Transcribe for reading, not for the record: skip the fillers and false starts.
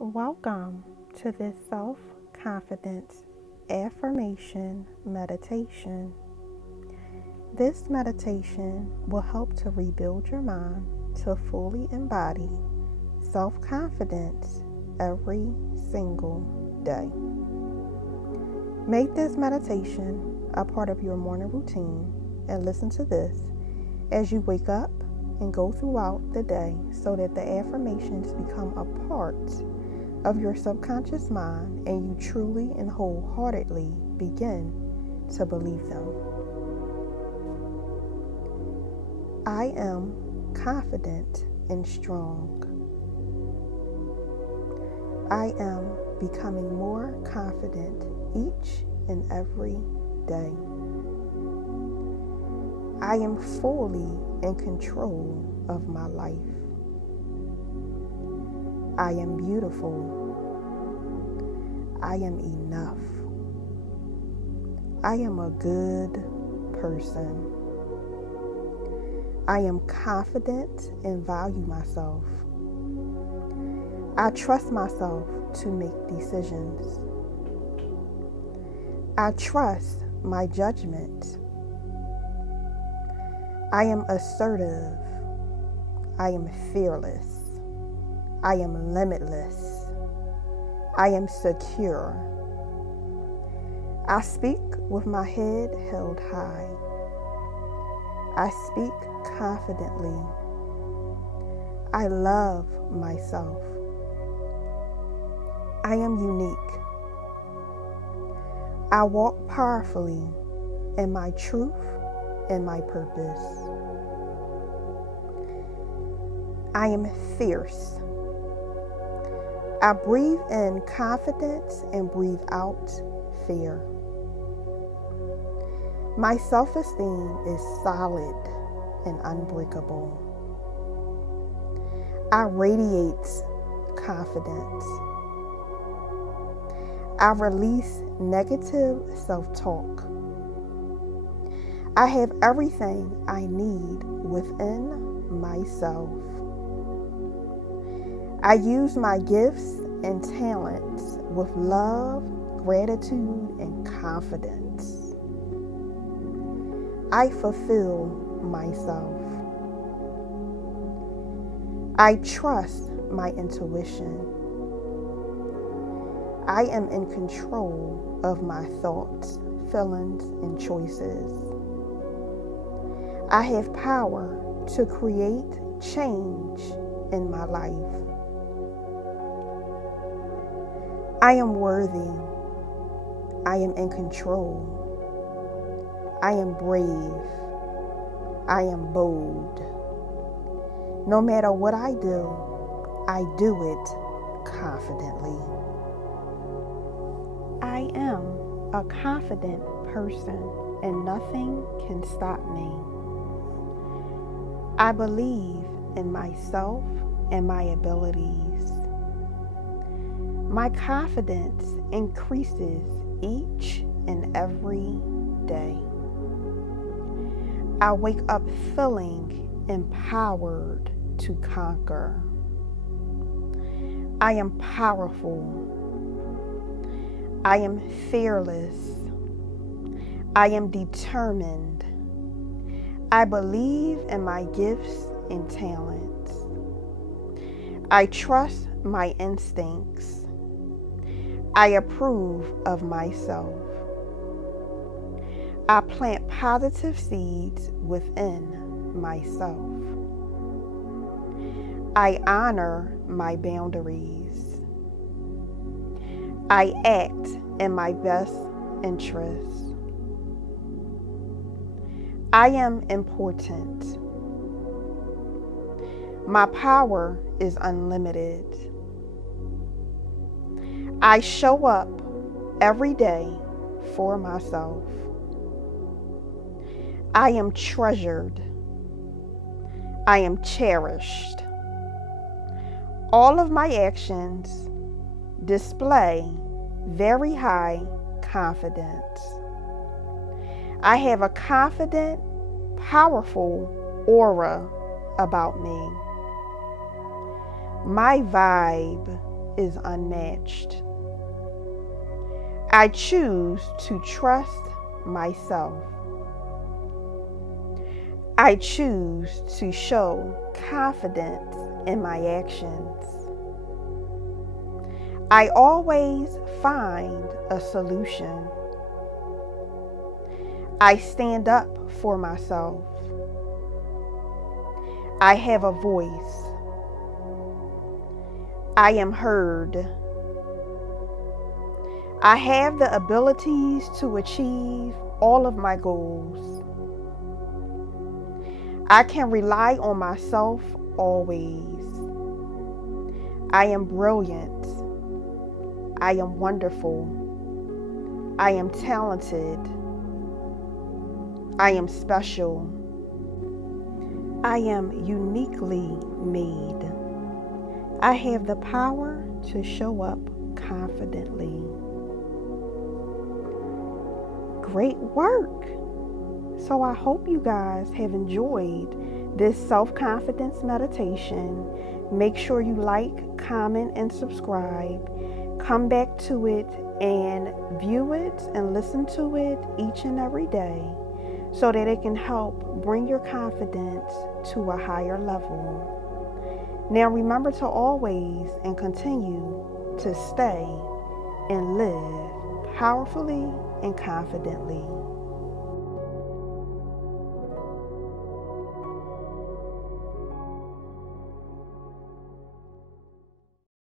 Welcome to this Self Confidence Affirmation Meditation. This meditation will help to rebuild your mind to fully embody self confidence every single day. Make this meditation a part of your morning routine and listen to this as you wake up and go throughout the day so that the affirmations become a part of your subconscious mind and you truly and wholeheartedly begin to believe them. I am confident and strong. I am becoming more confident each and every day. I am fully in control of my life. I am beautiful. I am enough. I am a good person. I am confident and value myself. I trust myself to make decisions. I trust my judgment. I am assertive. I am fearless. I am limitless. I am secure. I speak with my head held high. I speak confidently. I love myself. I am unique. I walk powerfully in my truth and my purpose. I am fierce. I breathe in confidence and breathe out fear. My self-esteem is solid and unbreakable. I radiate confidence. I release negative self-talk. I have everything I need within myself. I use my gifts and talents with love, gratitude, and confidence. I fulfill myself. I trust my intuition. I am in control of my thoughts, feelings, and choices. I have power to create change in my life. I am worthy. I am in control. I am brave. I am bold. No matter what I do it confidently. I am a confident person and nothing can stop me. I believe in myself and my abilities. My confidence increases each and every day. I wake up feeling empowered to conquer. I am powerful. I am fearless. I am determined. I believe in my gifts and talents. I trust my instincts. I approve of myself. I plant positive seeds within myself. I honor my boundaries. I act in my best interests. I am important. My power is unlimited. I show up every day for myself. I am treasured. I am cherished. All of my actions display very high confidence. I have a confident, powerful aura about me. My vibe is unmatched. I choose to trust myself. I choose to show confidence in my actions. I always find a solution. I stand up for myself. I have a voice. I am heard. I have the abilities to achieve all of my goals. I can rely on myself always. I am brilliant. I am wonderful. I am talented. I am special. I am uniquely made. I have the power to show up confidently. Great work! So I hope you guys have enjoyed this self-confidence meditation. Make sure you like, comment, and subscribe. Come back to it and view it and listen to it each and every day so that it can help bring your confidence to a higher level. Now remember to always and continue to stay and live powerfully and confidently.